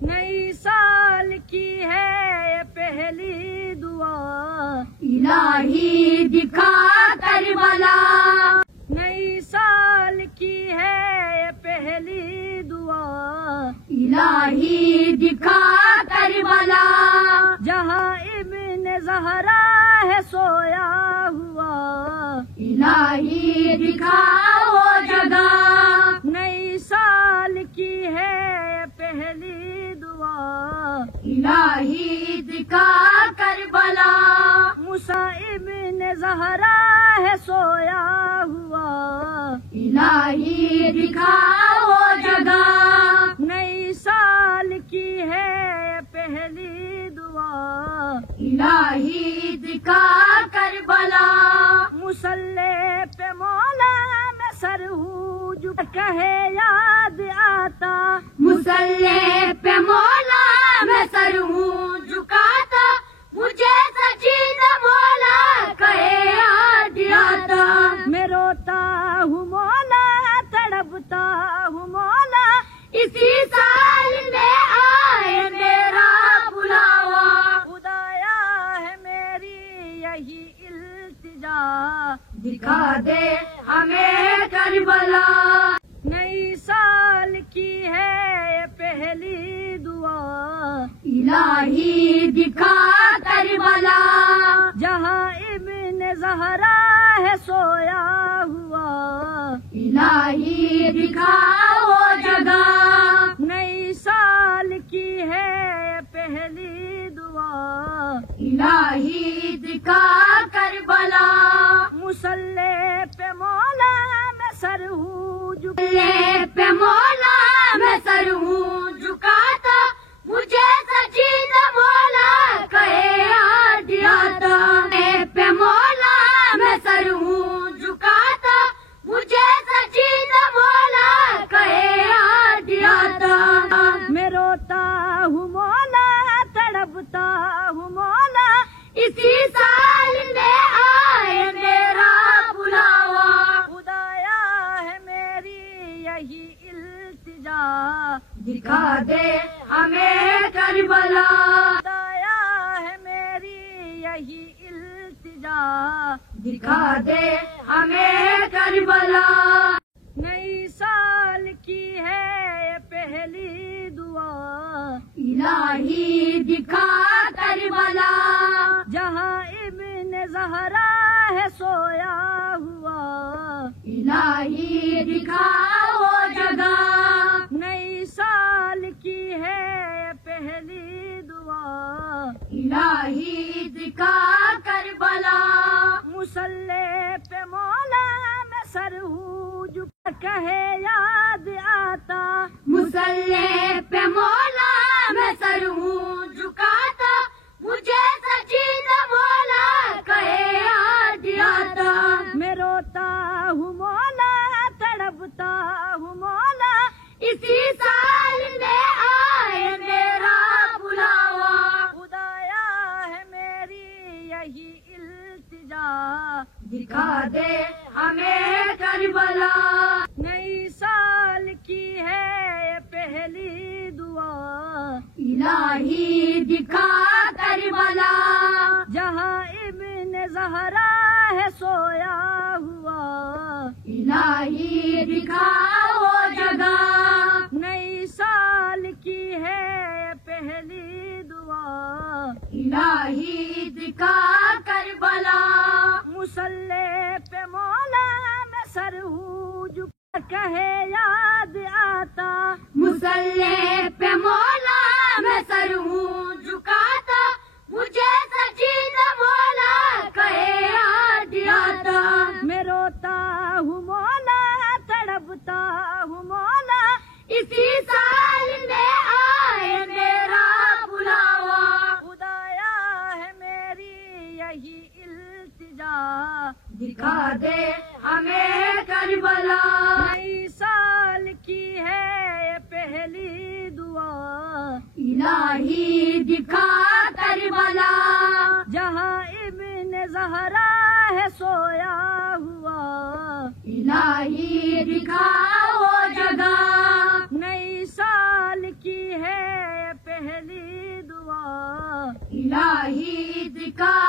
نئی سال کی ہے یہ پہلی دعا، الہی دکھا کربلا، نئی سال کی ہے یہ پہلی دعا، الہی دکھا کربلا، جہاں ابن زہرا ہے سویا ہوا، الہی دکھا وہ جگہ، نئی سال کی ہے یہ پہلی دعا، الہی دکھا کربلا، موسیٰ ابن زہرا ہے سویا ہوا، الہی دکھا وہ جگہ، نئی سال کی ہے یہ پہلی دعا، الہی دکھا کربلا، مسلح پہ مولا میں سر ہوں جو کہے یاد آتا، مسلح پہ مولا میں سر ہوں جھکاتا، مجھے سجدہ مولا کہے یاد آتا، میں روتا ہوں مولا تڑپتا ہوں مولا، اسی سال میں آئے میرا بلاوا، خدایا ہے میری یہی التجا، دکھا دے ہمیں کربلا، نئی سال کی ہے یہ پہلی دعا، الہی دکھا کربلا، جہاں ابن زہرا ہے سویا ہوا، الہی دکھا وہ جگہ، نئی سال کی ہے یہ پہلی دعا، الہی دکھا کربلا، مسلح پہ مولا میں سر ہوں جو مسلح پہ مولا میں سر ہوں جھکاتا، مجھے سجدہ مولا کہے یاد آتا، مسلح پہ مولا میں سر ہوں جھکاتا، مجھے سجدہ مولا کہے یاد آتا، میں روتا ہوں مولا تڑپتا ہوں مولا، اسی سال میں آئے میرا بلاوا، خدایا ہے میری یہی التجا، دکھا دے ہمیں کربلا، خدایا ہے میری یہی التجا، دکھا دے ہمیں کربلا، نئی سال کی ہے یہ پہلی دعا، الہی دکھا کربلا، جہاں ابن زہرا ہے سویا ہوا، الہی دکھا وہ جگہ، نئی سال کی ہے یہ پہلی دعا، الہی دکھا کربلا، مسلح پہ مولا میں سر ہوں جو کہے یاد آتا، مسلح پہ مولا میں سر ہوں جھکاتا، مجھے سجدہ مولا کہے یاد آتا، میں روتا ہوں مولا تڑپتا ہوں مولا، اسی سال میں آئے میرا بلاوا، خدایا ہے میری یہی التجا، دکھا دے ہمیں کربلا، نئی سال کی ہے یہ پہلی دعا، الہی دکھا کربلا، جہاں ابن زہرا ہے سویا ہوا، الہی دکھا وہ جگہ، نئی سال کی ہے یہ پہلی دعا، الہی دکھا کربلا، مسلح پہ مولا میں سر ہوں جو کہے یاد آتا، مسلح پہ مولا میں سر ہوں جھکاتا، مجھے سجدہ مولا کہے یاد آتا، میں روتا ہوں مولا تڑپتا ہوں مولا، اسی سال میں آئے میرا بلاوا، خدایا ہے میری یہی التجا، دکھا دے ہمیں کربلا، نئی سال کی ہے یہ پہلی دعا، الہی دکھا کربلا، جہاں ابن زہرا ہے سویا ہوا، الہی دکھا وہ جگہ، نئی سال کی ہے الہی دکھا